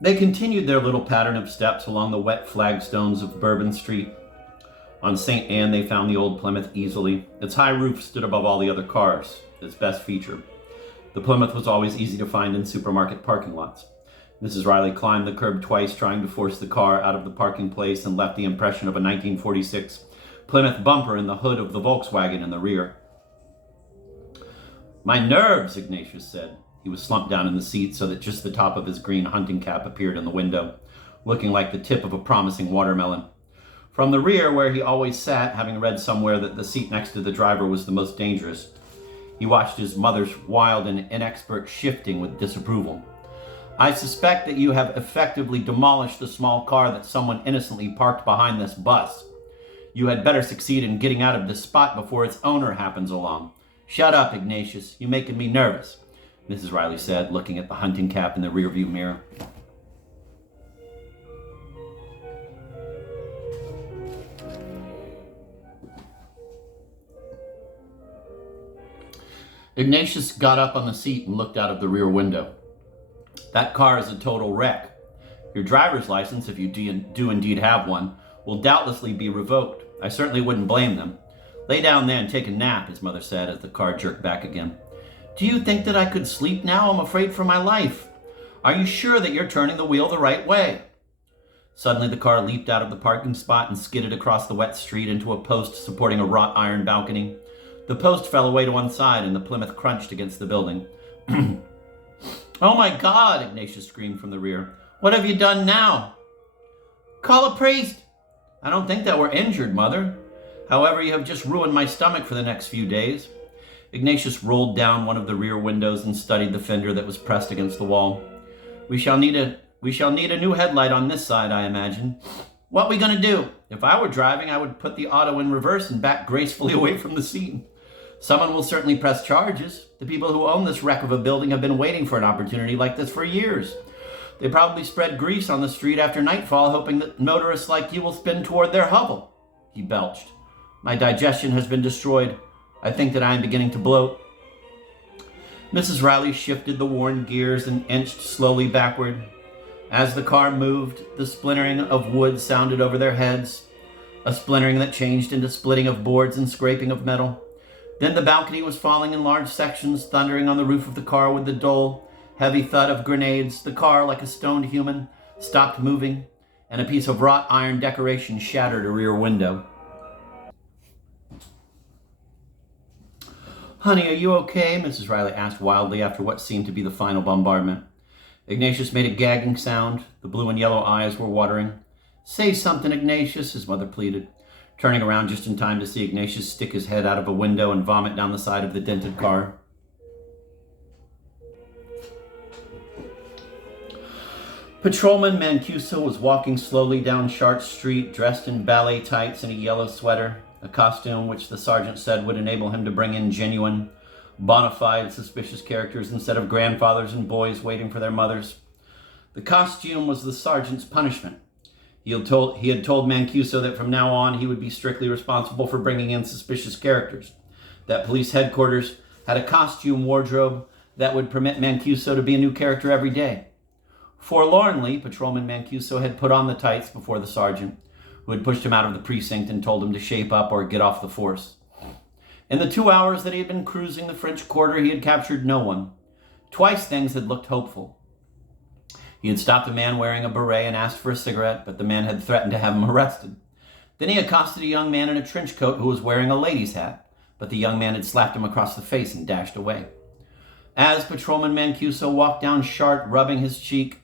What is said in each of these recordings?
They continued their little pattern of steps along the wet flagstones of Bourbon Street. On St. Anne, they found the old Plymouth easily. Its high roof stood above all the other cars, its best feature. The Plymouth was always easy to find in supermarket parking lots. Mrs. Riley climbed the curb twice, trying to force the car out of the parking place, and left the impression of a 1946 Plymouth bumper in the hood of the Volkswagen in the rear. "My nerves," Ignatius said. He was slumped down in the seat so that just the top of his green hunting cap appeared in the window, looking like the tip of a promising watermelon. From the rear, where he always sat, having read somewhere that the seat next to the driver was the most dangerous, he watched his mother's wild and inexpert shifting with disapproval. "I suspect that you have effectively demolished the small car that someone innocently parked behind this bus. You had better succeed in getting out of this spot before its owner happens along." "Shut up, Ignatius. You're making me nervous," Mrs. Riley said, looking at the hunting cap in the rearview mirror. Ignatius got up on the seat and looked out of the rear window. "That car is a total wreck. Your driver's license, if you do indeed have one, will doubtlessly be revoked. I certainly wouldn't blame them. Lay down there and take a nap," his mother said as the car jerked back again. "Do you think that I could sleep now? I'm afraid for my life. Are you sure that you're turning the wheel the right way?" Suddenly the car leaped out of the parking spot and skidded across the wet street into a post supporting a wrought iron balcony. The post fell away to one side and the Plymouth crunched against the building. "Oh my God!" Ignatius screamed from the rear. "What have you done now?" "Call a priest." "I don't think that we're injured, Mother. However, you have just ruined my stomach for the next few days." Ignatius rolled down one of the rear windows and studied the fender that was pressed against the wall. We shall need a new headlight on this side, I imagine. What are we going to do? If I were driving, I would put the auto in reverse and back gracefully away from the scene. Someone will certainly press charges. The people who own this wreck of a building have been waiting for an opportunity like this for years. They probably spread grease on the street after nightfall, hoping that motorists like you will spin toward their hovel." He belched. "My digestion has been destroyed. I think that I am beginning to bloat." Mrs. Riley shifted the worn gears and inched slowly backward. As the car moved, the splintering of wood sounded over their heads, a splintering that changed into splitting of boards and scraping of metal. Then the balcony was falling in large sections, thundering on the roof of the car with the dull, heavy thud of grenades. The car, like a stoned human, stopped moving, and a piece of wrought iron decoration shattered a rear window. "Honey, are you okay?" Mrs. Riley asked wildly after what seemed to be the final bombardment. Ignatius made a gagging sound. The blue and yellow eyes were watering. "Say something, Ignatius," his mother pleaded, turning around just in time to see Ignatius stick his head out of a window and vomit down the side of the dented car. Patrolman Mancuso was walking slowly down Sharp Street, dressed in ballet tights and a yellow sweater, a costume which the sergeant said would enable him to bring in genuine, bona fide suspicious characters instead of grandfathers and boys waiting for their mothers. The costume was the sergeant's punishment. He had told Mancuso that from now on he would be strictly responsible for bringing in suspicious characters, that police headquarters had a costume wardrobe that would permit Mancuso to be a new character every day. Forlornly, Patrolman Mancuso had put on the tights before the sergeant, who had pushed him out of the precinct and told him to shape up or get off the force. In the 2 hours that he had been cruising the French Quarter, he had captured no one. Twice things had looked hopeful. He had stopped a man wearing a beret and asked for a cigarette, but the man had threatened to have him arrested. Then he accosted a young man in a trench coat who was wearing a lady's hat, but the young man had slapped him across the face and dashed away. As Patrolman Mancuso walked down Sharp, rubbing his cheek,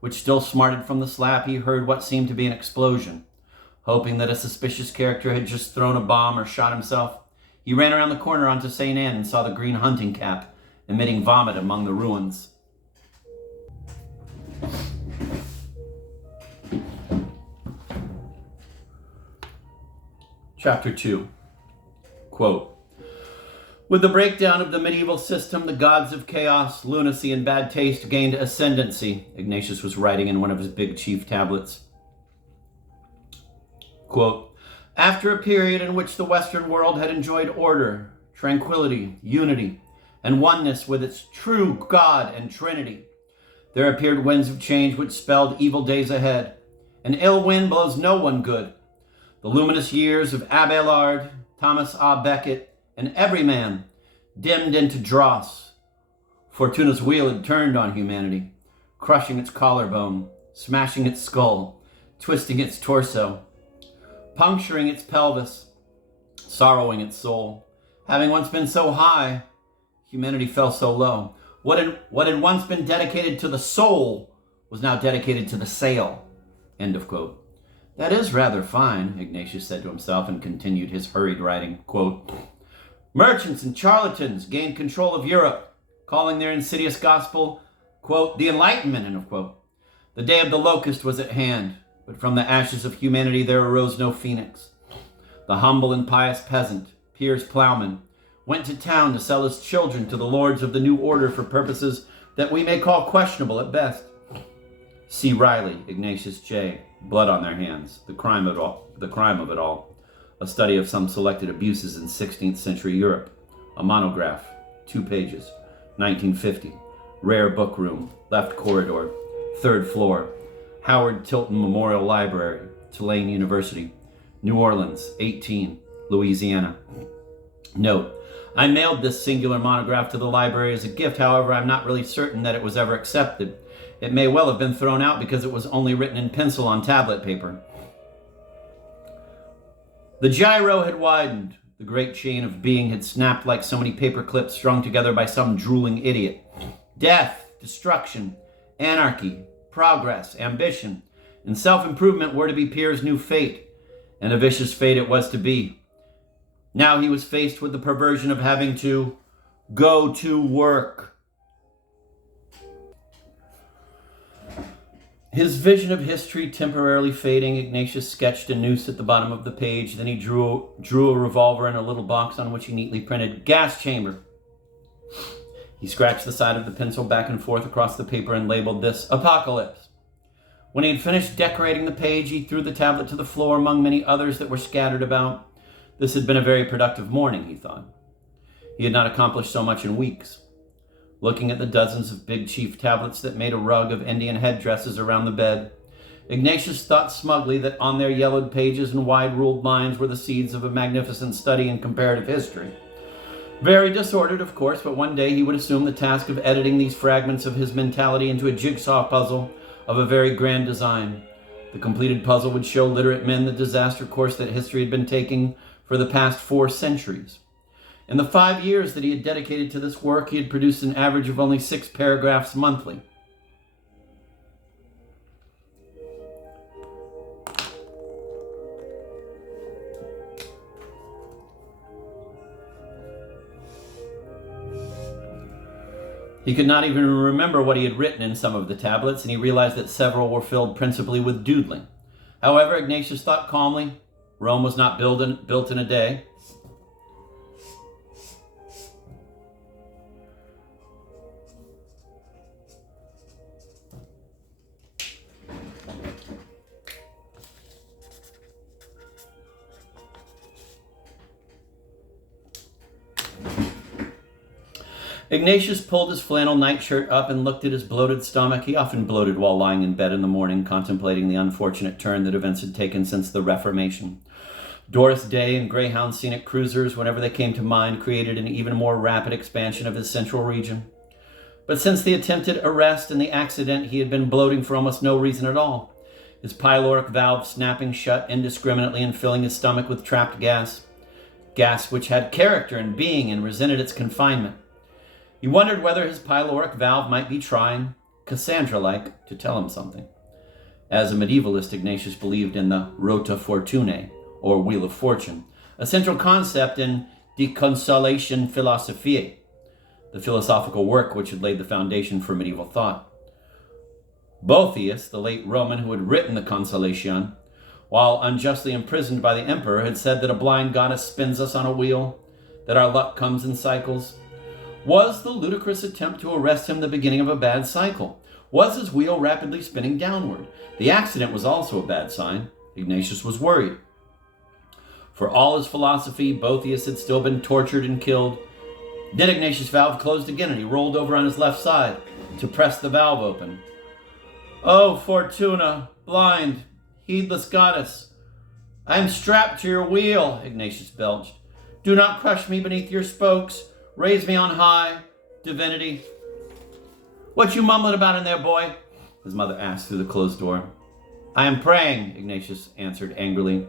which still smarted from the slap, he heard what seemed to be an explosion. Hoping that a suspicious character had just thrown a bomb or shot himself, he ran around the corner onto St. Anne and saw the green hunting cap emitting vomit among the ruins. Chapter 2. Quote, "With the breakdown of the medieval system, the gods of chaos, lunacy, and bad taste gained ascendancy," Ignatius was writing in one of his big chief tablets. Quote, "After a period in which the Western world had enjoyed order, tranquility, unity, and oneness with its true God and Trinity, There appeared winds of change which spelled evil days ahead. An ill wind blows no one good. The luminous years of Abelard, Thomas A. Becket, and every man dimmed into dross. Fortuna's wheel had turned on humanity, crushing its collarbone, smashing its skull, twisting its torso, puncturing its pelvis, sorrowing its soul. Having once been so high, humanity fell so low. What had once been dedicated to the soul was now dedicated to the sail. End of quote. That is rather fine, Ignatius said to himself, and continued his hurried writing. Quote, merchants and charlatans gained control of Europe, calling their insidious gospel, quote, the Enlightenment, end of quote. The day of the locust was at hand, but from the ashes of humanity there arose no phoenix. The humble and pious peasant, Piers Plowman, went to town to sell his children to the lords of the new order for purposes that we may call questionable at best. C. Riley, Ignatius J., Blood on Their Hands, The Crime of It All, a study of some selected abuses in 16th century Europe, a monograph, 2 pages, 1950, Rare Book Room, Left Corridor, 3rd floor, Howard Tilton Memorial Library, Tulane University, New Orleans, 18, Louisiana. Note, I mailed this singular monograph to the library as a gift. However, I'm not really certain that it was ever accepted. It may well have been thrown out because it was only written in pencil on tablet paper. The gyro had widened. The great chain of being had snapped like so many paper clips strung together by some drooling idiot. Death, destruction, anarchy, progress, ambition, and self-improvement were to be Pierre's new fate, and a vicious fate it was to be. Now he was faced with the perversion of having to go to work. His vision of history temporarily fading, Ignatius sketched a noose at the bottom of the page. Then he drew a revolver in a little box on which he neatly printed gas chamber. He scratched the side of the pencil back and forth across the paper and labeled this Apocalypse. When he had finished decorating the page, he threw the tablet to the floor among many others that were scattered about. This had been a very productive morning, he thought. He had not accomplished so much in weeks. Looking at the dozens of big chief tablets that made a rug of Indian headdresses around the bed, Ignatius thought smugly that on their yellowed pages and wide-ruled lines were the seeds of a magnificent study in comparative history. Very disordered, of course, but one day he would assume the task of editing these fragments of his mentality into a jigsaw puzzle of a very grand design. The completed puzzle would show literate men the disaster course that history had been taking for the past 4 centuries. In the 5 years that he had dedicated to this work, he had produced an average of only 6 paragraphs monthly. He could not even remember what he had written in some of the tablets, and he realized that several were filled principally with doodling. However, Ignatius thought calmly, Rome was not built in a day. Ignatius pulled his flannel nightshirt up and looked at his bloated stomach. He often bloated while lying in bed in the morning, contemplating the unfortunate turn that events had taken since the Reformation. Doris Day and Greyhound scenic cruisers, whenever they came to mind, created an even more rapid expansion of his central region. But since the attempted arrest and the accident, he had been bloating for almost no reason at all. His pyloric valve snapping shut indiscriminately and filling his stomach with trapped gas. Gas which had character and being and resented its confinement. He wondered whether his pyloric valve might be trying, Cassandra-like, to tell him something. As a medievalist, Ignatius believed in the Rota Fortunae, or Wheel of Fortune, a central concept in De Consolation Philosophiae, the philosophical work which had laid the foundation for medieval thought. Boethius, the late Roman who had written the Consolation, while unjustly imprisoned by the emperor, had said that a blind goddess spins us on a wheel, that our luck comes in cycles. Was the ludicrous attempt to arrest him the beginning of a bad cycle? Was his wheel rapidly spinning downward? The accident was also a bad sign. Ignatius was worried. For all his philosophy, Boethius had still been tortured and killed. Then Ignatius' valve closed again and he rolled over on his left side to press the valve open. Oh, Fortuna, blind, heedless goddess, I am strapped to your wheel, Ignatius belched. Do not crush me beneath your spokes. Raise me on high, divinity. What you mumbling about in there, boy? His mother asked through the closed door. I am praying, Ignatius answered angrily.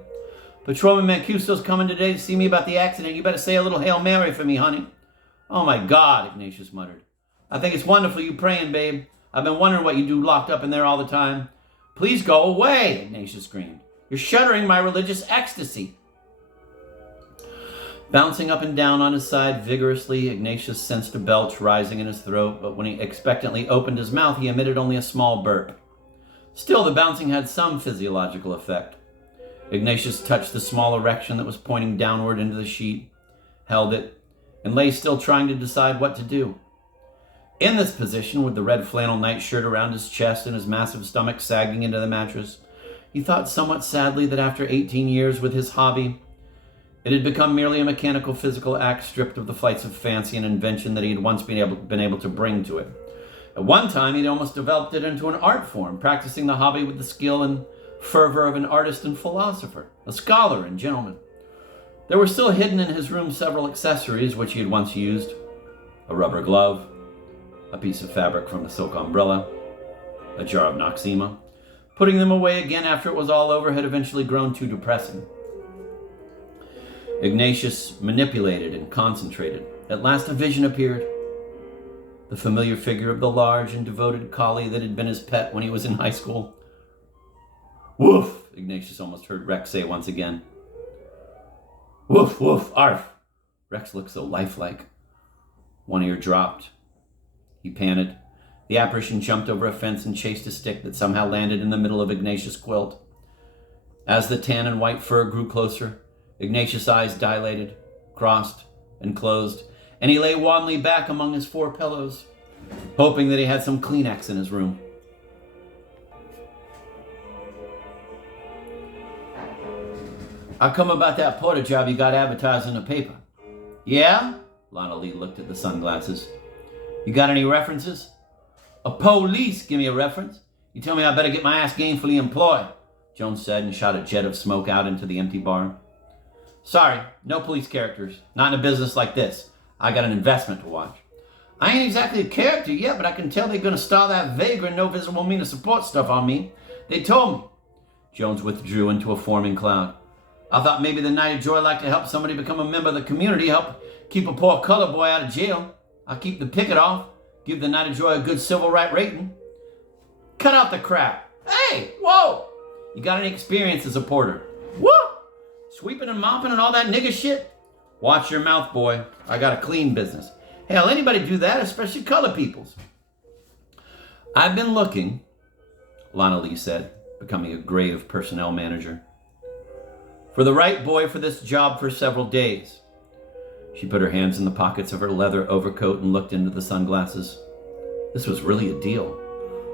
Patrolman Mancuso's coming today to see me about the accident. You better say a little Hail Mary for me, honey. Oh, my God, Ignatius muttered. I think it's wonderful you praying, babe. I've been wondering what you do locked up in there all the time. Please go away, Ignatius screamed. You're shuddering my religious ecstasy. Bouncing up and down on his side vigorously, Ignatius sensed a belch rising in his throat, but when he expectantly opened his mouth, he emitted only a small burp. Still, the bouncing had some physiological effect. Ignatius touched the small erection that was pointing downward into the sheet, held it, and lay still trying to decide what to do. In this position, with the red flannel nightshirt around his chest and his massive stomach sagging into the mattress, he thought somewhat sadly that after 18 years with his hobby, it had become merely a mechanical physical act stripped of the flights of fancy and invention that he had once been able to bring to it. At one time, he'd almost developed it into an art form, practicing the hobby with the skill and fervor of an artist and philosopher, a scholar and gentleman. There were still hidden in his room several accessories which he had once used. A rubber glove, a piece of fabric from a silk umbrella, a jar of Noxema. Putting them away again after it was all over had eventually grown too depressing. Ignatius manipulated and concentrated. At last a vision appeared. The familiar figure of the large and devoted collie that had been his pet when he was in high school. Woof, Ignatius almost heard Rex say once again. Woof, woof, arf. Rex looked so lifelike. One ear dropped. He panted. The apparition jumped over a fence and chased a stick that somehow landed in the middle of Ignatius' quilt. As the tan and white fur grew closer, Ignatius' eyes dilated, crossed, and closed, and he lay wanly back among his 4 pillows, hoping that he had some Kleenex in his room. How come about that porter job you got advertised in the paper? Yeah? Lana Lee looked at the sunglasses. You got any references? A police give me a reference. You tell me I better get my ass gainfully employed, Jones said and shot a jet of smoke out into the empty bar. Sorry, no police characters. Not in a business like this. I got an investment to watch. I ain't exactly a character yet, but I can tell they're going to start that vagrant, no visible means of support stuff on me. They told me. Jones withdrew into a forming cloud. I thought maybe the Night of Joy like to help somebody become a member of the community, help keep a poor colored boy out of jail. I'll keep the picket off, give the Night of Joy a good civil right rating. Cut out the crap. Hey, whoa! You got any experience as a porter? Whoa! Sweeping and mopping and all that nigga shit? Watch your mouth, boy. I got a clean business. Hell, anybody do that, especially colored peoples. I've been looking, Lana Lee said, becoming a grave personnel manager, for the right boy for this job for several days. She put her hands in the pockets of her leather overcoat and looked into the sunglasses. This was really a deal,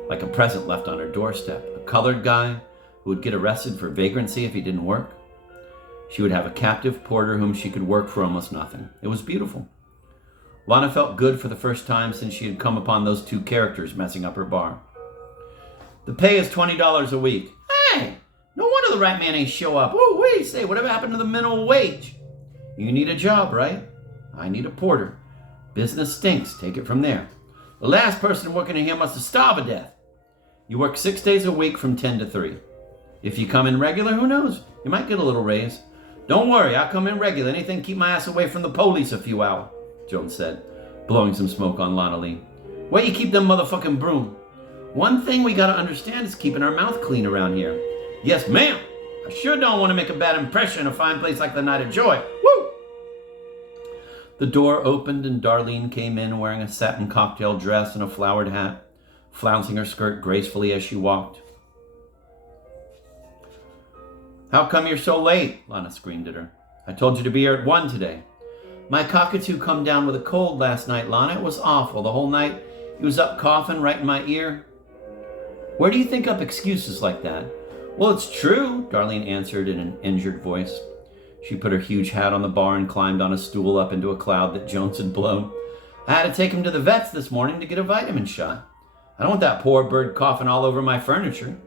like a present left on her doorstep. A colored guy who would get arrested for vagrancy if he didn't work. She would have a captive porter whom she could work for almost nothing. It was beautiful. Lana felt good for the first time since she had come upon those 2 characters messing up her bar. The pay is $20 a week. Hey, no wonder the right man ain't show up. Oh, wait, say, whatever happened to the minimum wage? You need a job, right? I need a porter. Business stinks. Take it from there. The last person working in here must have starved to death. You work 6 days a week from 10 to 3. If you come in regular, who knows? You might get a little raise. Don't worry, I'll come in regular. Anything to keep my ass away from the police a few hours, Jones said, blowing some smoke on Lana Lee. Where you keep them motherfucking broom? One thing we gotta understand is keeping our mouth clean around here. Yes, ma'am. I sure don't want to make a bad impression in a fine place like the Night of Joy. Woo! The door opened and Darlene came in wearing a satin cocktail dress and a flowered hat, flouncing her skirt gracefully as she walked. How come you're so late? Lana screamed at her. I told you to be here at 1 today. My cockatoo come down with a cold last night, Lana. It was awful. The whole night he was up coughing right in my ear. Where do you think up excuses like that? Well, it's true, Darlene answered in an injured voice. She put her huge hat on the bar and climbed on a stool up into a cloud that Jones had blown. I had to take him to the vet's this morning to get a vitamin shot. I don't want that poor bird coughing all over my furniture.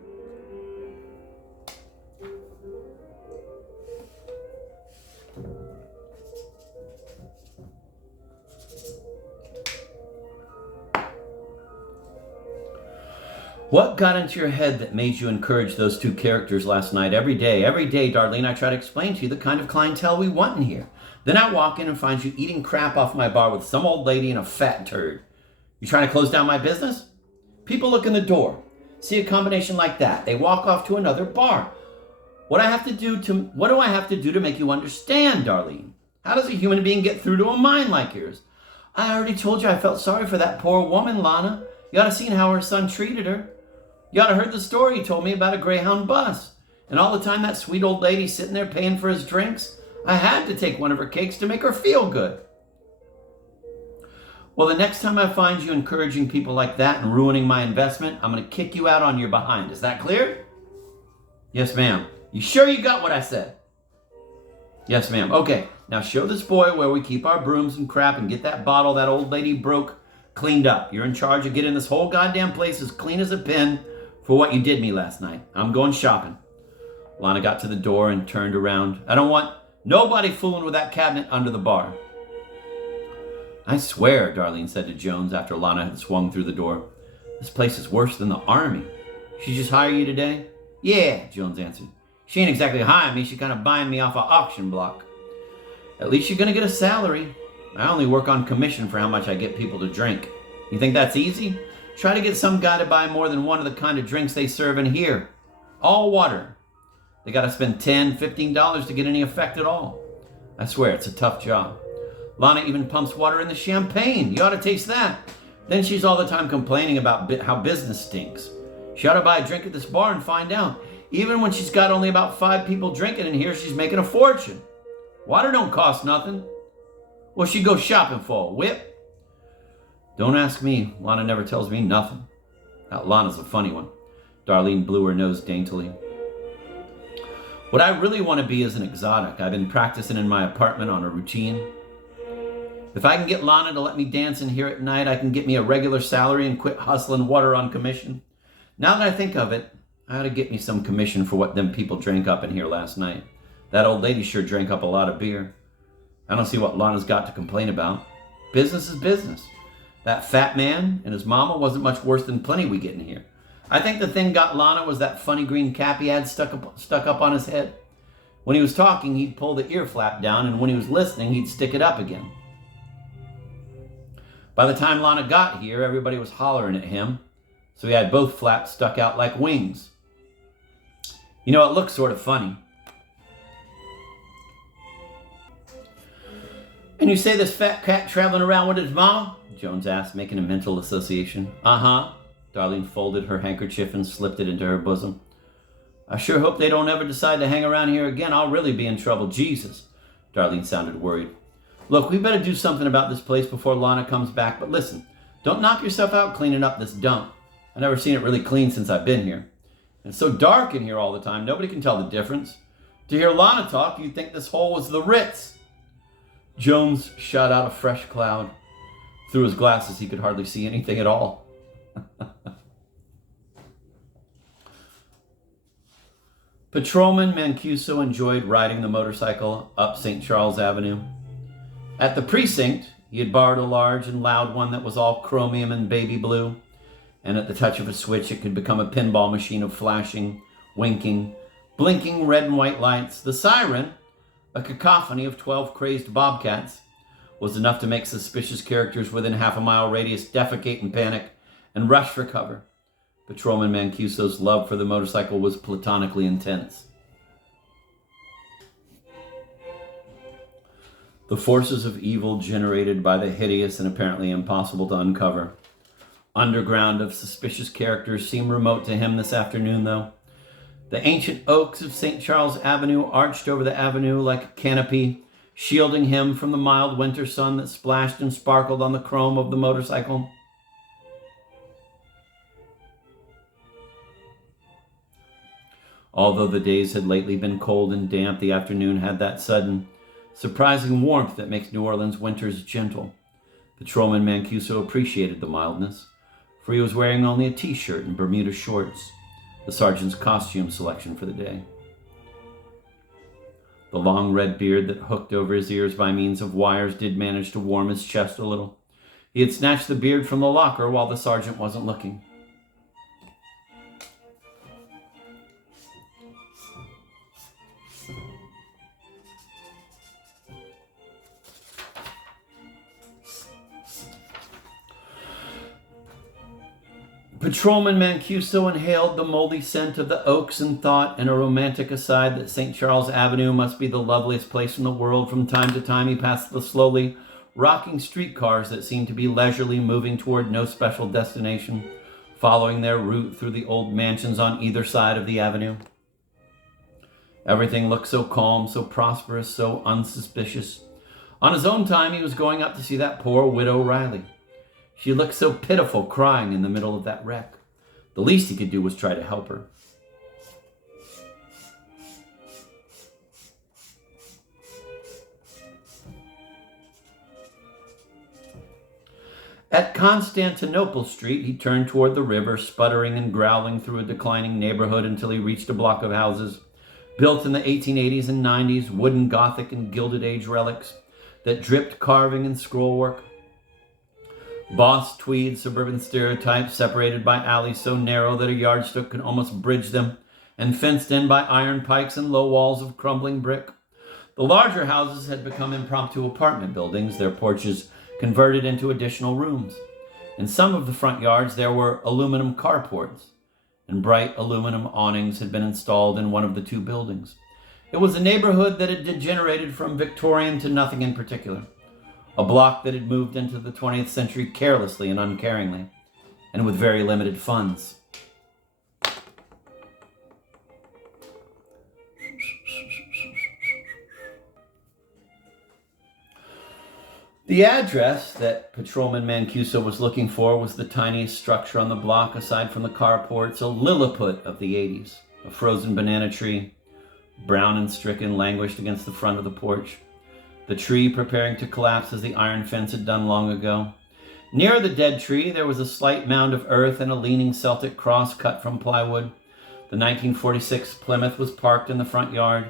What got into your head that made you encourage those two characters last night? Every day, Darlene, I try to explain to you the kind of clientele we want in here. Then I walk in and find you eating crap off my bar with some old lady and a fat turd. You trying to close down my business? People look in the door, see a combination like that. They walk off to another bar. What do I have to do to make you understand, Darlene? How does a human being get through to a mind like yours? I already told you I felt sorry for that poor woman, Lana. You ought to seen how her son treated her. You ought to heard the story he told me about a Greyhound bus. And all the time that sweet old lady sitting there paying for his drinks, I had to take one of her cakes to make her feel good. Well, the next time I find you encouraging people like that and ruining my investment, I'm going to kick you out on your behind. Is that clear? Yes, ma'am. You sure you got what I said? Yes, ma'am. Okay, now show this boy where we keep our brooms and crap and get that bottle that old lady broke cleaned up. You're in charge of getting this whole goddamn place as clean as a pin for what you did me last night. I'm going shopping. Lana got to the door and turned around. I don't want nobody fooling with that cabinet under the bar. I swear, Darlene said to Jones after Lana had swung through the door, this place is worse than the army. She just hire you today? Yeah, Jones answered. She ain't exactly hiring me. She kind of buying me off an auction block. At least you're going to get a salary. I only work on commission for how much I get people to drink. You think that's easy? Try to get some guy to buy more than one of the kind of drinks they serve in here. All water. They got to spend $10, $15 to get any effect at all. I swear, it's a tough job. Lana even pumps water in the champagne. You ought to taste that. Then she's all the time complaining about how business stinks. She ought to buy a drink at this bar and find out. Even when she's got only about 5 people drinking in here, she's making a fortune. Water don't cost nothing. What'll she go shopping for? A whip? Don't ask me. Lana never tells me nothing. That Lana's a funny one. Darlene blew her nose daintily. What I really want to be is an exotic. I've been practicing in my apartment on a routine. If I can get Lana to let me dance in here at night, I can get me a regular salary and quit hustling water on commission. Now that I think of it, I ought to get me some commission for what them people drank up in here last night. That old lady sure drank up a lot of beer. I don't see what Lana's got to complain about. Business is business. That fat man and his mama wasn't much worse than plenty we get in here. I think the thing got Lana was that funny green cap he had stuck up on his head. When he was talking, he'd pull the ear flap down, and when he was listening, he'd stick it up again. By the time Lana got here, everybody was hollering at him, so he had both flaps stuck out like wings. You know, it looks sort of funny. And you say this fat cat traveling around with his mom? Jones asked, making a mental association. Uh-huh. Darlene folded her handkerchief and slipped it into her bosom. I sure hope they don't ever decide to hang around here again. I'll really be in trouble. Jesus. Darlene sounded worried. Look, we better do something about this place before Lana comes back. But listen, don't knock yourself out cleaning up this dump. I've never seen it really clean since I've been here. And it's so dark in here all the time, nobody can tell the difference. To hear Lana talk, you'd think this hole was the Ritz. Jones shot out a fresh cloud. Through his glasses, he could hardly see anything at all. Patrolman Mancuso enjoyed riding the motorcycle up St. Charles Avenue. At the precinct, he had borrowed a large and loud one that was all chromium and baby blue, and at the touch of a switch, it could become a pinball machine of flashing, winking, blinking red and white lights. The siren, a cacophony of 12 crazed bobcats, was enough to make suspicious characters within half-a-mile radius defecate and panic and rush for cover. Patrolman Mancuso's love for the motorcycle was platonically intense. The forces of evil generated by the hideous and apparently impossible to uncover underground of suspicious characters seemed remote to him this afternoon, though. The ancient oaks of St. Charles Avenue arched over the avenue like a canopy, shielding him from the mild winter sun that splashed and sparkled on the chrome of the motorcycle. Although the days had lately been cold and damp, the afternoon had that sudden, surprising warmth that makes New Orleans winters gentle. Patrolman Mancuso appreciated the mildness. for he was wearing only a t-shirt and Bermuda shorts, the sergeant's costume selection for the day. The long red beard that hooked over his ears by means of wires did manage to warm his chest a little. He had snatched the beard from the locker while the sergeant wasn't looking. Patrolman Mancuso inhaled the moldy scent of the oaks and thought, in a romantic aside, that St. Charles Avenue must be the loveliest place in the world. From time to time he passed the slowly rocking streetcars that seemed to be leisurely moving toward no special destination, following their route through the old mansions on either side of the avenue. Everything looked so calm, so prosperous, so unsuspicious. On his own time he was going up to see that poor widow Riley. She looked so pitiful, crying in the middle of that wreck. The least he could do was try to help her. At Constantinople Street, he turned toward the river, sputtering and growling through a declining neighborhood until he reached a block of houses built in the 1880s and 90s, wooden Gothic and Gilded Age relics that dripped carving and scrollwork. Boss tweed suburban stereotypes separated by alleys so narrow that a yardstick could almost bridge them, and fenced in by iron pikes and low walls of crumbling brick. The larger houses had become impromptu apartment buildings, their porches converted into additional rooms. In some of the front yards there were aluminum carports, and bright aluminum awnings had been installed in one of the two buildings. It was a neighborhood that had degenerated from Victorian to nothing in particular. A block that had moved into the 20th century carelessly and uncaringly, and with very limited funds. The address that Patrolman Mancuso was looking for was the tiniest structure on the block, aside from the carports, a Lilliput of the 80s. A frozen banana tree, brown and stricken, languished against the front of the porch. The tree preparing to collapse as the iron fence had done long ago. Near the dead tree, there was a slight mound of earth and a leaning Celtic cross cut from plywood. The 1946 Plymouth was parked in the front yard,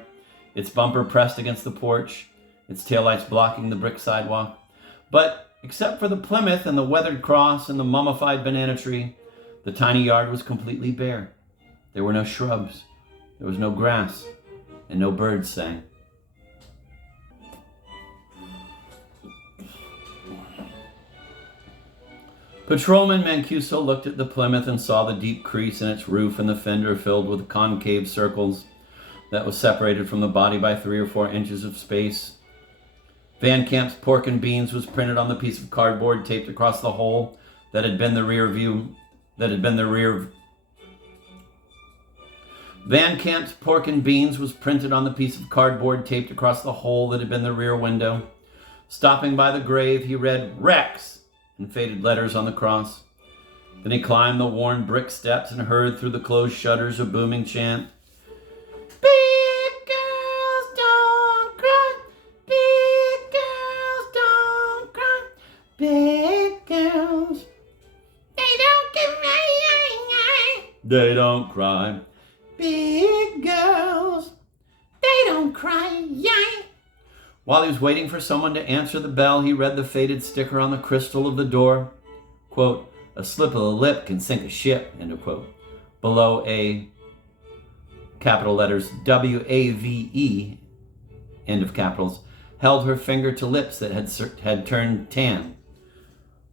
its bumper pressed against the porch, its taillights blocking the brick sidewalk. But except for the Plymouth and the weathered cross and the mummified banana tree, the tiny yard was completely bare. There were no shrubs, there was no grass, and no birds sang. Patrolman Mancuso looked at the Plymouth and saw the deep crease in its roof and the fender filled with concave circles that was separated from the body by 3 or 4 inches of space. Van Camp's Pork and Beans was printed on the piece of cardboard taped across the hole that had been the rear view. Van Camp's Pork and Beans was printed on the piece of cardboard taped across the hole that had been the rear window. Stopping by the grave, he read Rex in faded letters on the cross. Then he climbed the worn brick steps and heard through the closed shutters a booming chant. Big girls don't cry, big girls don't cry, big girls, they don't cry, they don't cry, big girls, they don't cry. While he was waiting for someone to answer the bell, he read the faded sticker on the crystal of the door. Quote, a slip of the lip can sink a ship, end of quote. Below a, capital letters, W-A-V-E, end of capitals, held her finger to lips that had turned tan.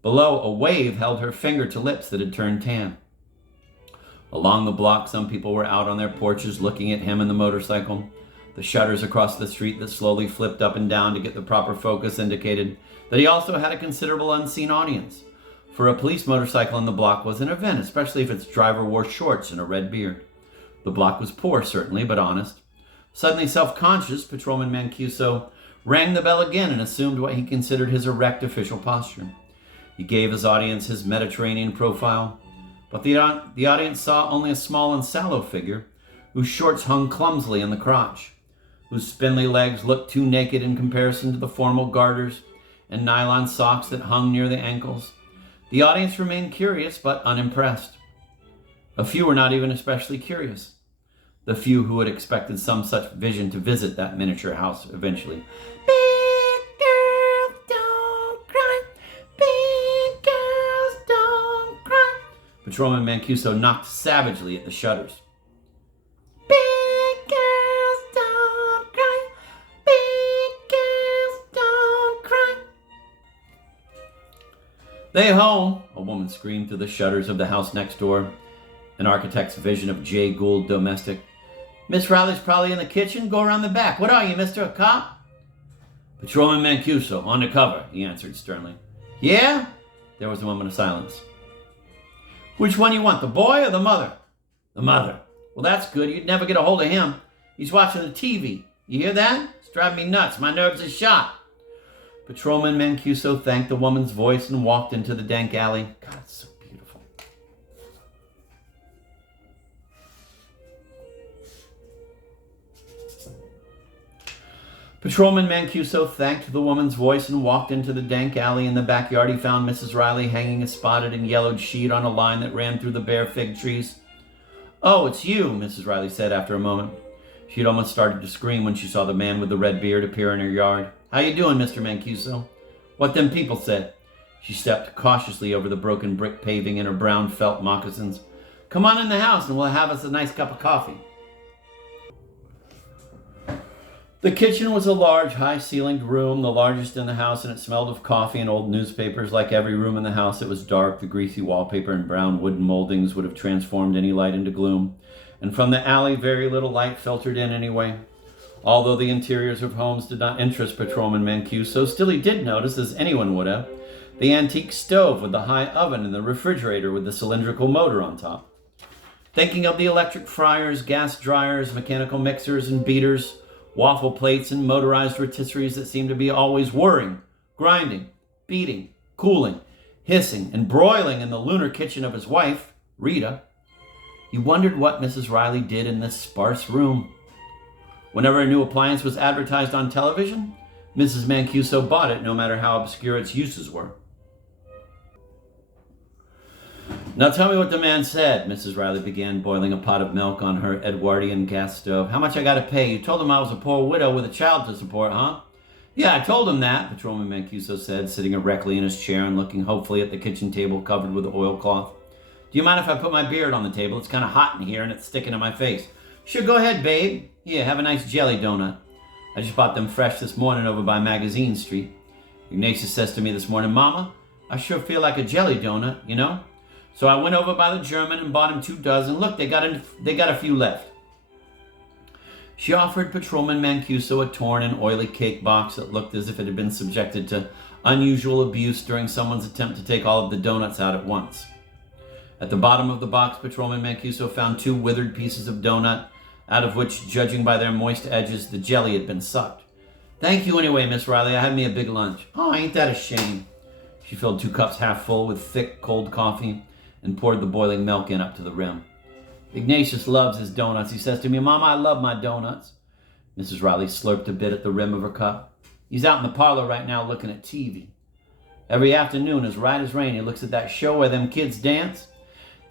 Below, a wave held her finger to lips that had turned tan. Along the block, some people were out on their porches looking at him and the motorcycle. The shutters across the street that slowly flipped up and down to get the proper focus indicated that he also had a considerable unseen audience. For a police motorcycle in the block was an event, especially if its driver wore shorts and a red beard. The block was poor, certainly, but honest. Suddenly self-conscious, Patrolman Mancuso rang the bell again and assumed what he considered his erect official posture. He gave his audience his Mediterranean profile, but the audience saw only a small and sallow figure whose shorts hung clumsily in the crotch, whose spindly legs looked too naked in comparison to the formal garters and nylon socks that hung near the ankles. The audience remained curious but unimpressed. A few were not even especially curious. The few who had expected some such vision to visit that miniature house eventually. Big girls don't cry. Big girls don't cry. Patrolman Mancuso knocked savagely at the shutters. Big girls don't cry. Big girls don't cry. They home, a woman screamed through the shutters of the house next door. An architect's vision of Jay Gould domestic. Miss Riley's probably in the kitchen. Go around the back. What are you, mister, a cop? Patrolman Mancuso, undercover, he answered sternly. Yeah? There was a moment of silence. Which one you want, the boy or the mother? The mother. Well, that's good. You'd never get a hold of him. He's watching the TV. You hear that? It's driving me nuts. My nerves are shot. Patrolman Mancuso thanked the woman's voice and walked into the dank alley. God, it's so beautiful. Patrolman Mancuso thanked the woman's voice and walked into the dank alley. In the backyard, he found Mrs. Riley hanging a spotted and yellowed sheet on a line that ran through the bare fig trees. Oh, it's you, Mrs. Riley said after a moment. She had almost started to scream when she saw the man with the red beard appear in her yard. How you doing, Mr. Mancuso? What them people said? She stepped cautiously over the broken brick paving in her brown felt moccasins. Come on in the house and we'll have us a nice cup of coffee. The kitchen was a large, high-ceilinged room, the largest in the house, and it smelled of coffee and old newspapers. Like every room in the house, it was dark. The greasy wallpaper and brown wooden moldings would have transformed any light into gloom. And from the alley, very little light filtered in anyway. Although the interiors of homes did not interest Patrolman Mancuso, still he did notice, as anyone would have, the antique stove with the high oven and the refrigerator with the cylindrical motor on top. Thinking of the electric fryers, gas dryers, mechanical mixers and beaters, waffle plates and motorized rotisseries that seemed to be always whirring, grinding, beating, cooling, hissing, and broiling in the lunar kitchen of his wife, Rita, he wondered what Mrs. Riley did in this sparse room. Whenever a new appliance was advertised on television, Mrs. Mancuso bought it, no matter how obscure its uses were. Now tell me what the man said, Mrs. Riley began, boiling a pot of milk on her Edwardian gas stove. How much I gotta pay? You told him I was a poor widow with a child to support, huh? Yeah, I told him that, Patrolman Mancuso said, sitting erectly in his chair and looking hopefully at the kitchen table covered with oilcloth. Do you mind if I put my beard on the table? It's kind of hot in here and it's sticking to my face. Sure, go ahead, babe. Here, have a nice jelly donut. I just bought them fresh this morning over by Magazine Street. Ignatius says to me this morning, Mama, I sure feel like a jelly donut, you know? So I went over by the German and bought him 2 dozen. Look, they got a few left. She offered Patrolman Mancuso a torn and oily cake box that looked as if it had been subjected to unusual abuse during someone's attempt to take all of the donuts out at once. At the bottom of the box, Patrolman Mancuso found 2 withered pieces of donut, out of which, judging by their moist edges, the jelly had been sucked. Thank you anyway, Miss Riley. I had me a big lunch. Oh, ain't that a shame? She filled 2 cups half full with thick, cold coffee and poured the boiling milk in up to the rim. Ignatius loves his donuts. He says to me, Mama, I love my donuts. Mrs. Riley slurped a bit at the rim of her cup. He's out in the parlor right now looking at TV. Every afternoon, as right as rain, he looks at that show where them kids dance.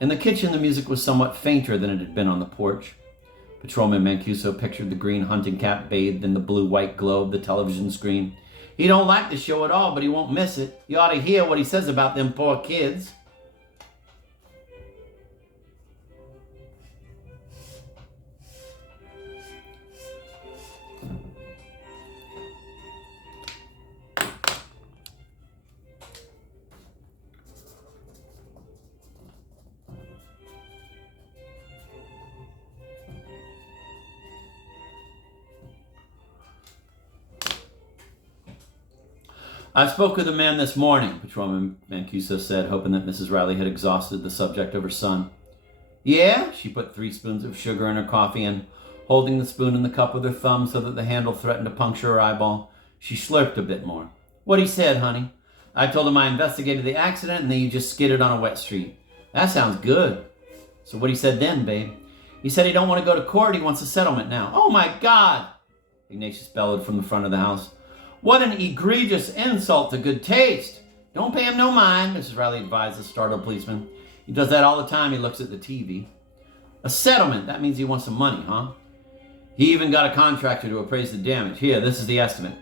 In the kitchen, the music was somewhat fainter than it had been on the porch. Patrolman Mancuso pictured the green hunting cap bathed in the blue-white glow of the television screen. He don't like the show at all, but he won't miss it. You ought to hear what he says about them poor kids. I spoke with the man this morning, Patrolman Mancuso said, hoping that Mrs. Riley had exhausted the subject of her son. Yeah? She put 3 spoons of sugar in her coffee and, holding the spoon in the cup with her thumb so that the handle threatened to puncture her eyeball, she slurped a bit more. What he said, honey? I told him I investigated the accident and that you just skidded on a wet street. That sounds good. So what he said then, babe? He said he don't want to go to court. He wants a settlement now. Oh, my God! Ignatius bellowed from the front of the house. What an egregious insult to good taste! Don't pay him no mind, Mrs. Riley advised the startled policeman. He does that all the time. He looks at the TV. A settlement. That means he wants some money, huh? He even got a contractor to appraise the damage. Here, this is the estimate.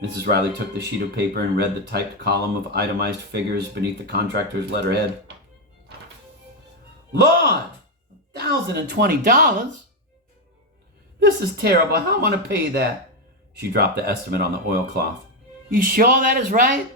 Mrs. Riley took the sheet of paper and read the typed column of itemized figures beneath the contractor's letterhead. Lord, $1,020? This is terrible. How am I going to pay that? She dropped the estimate on the oilcloth. You sure that is right?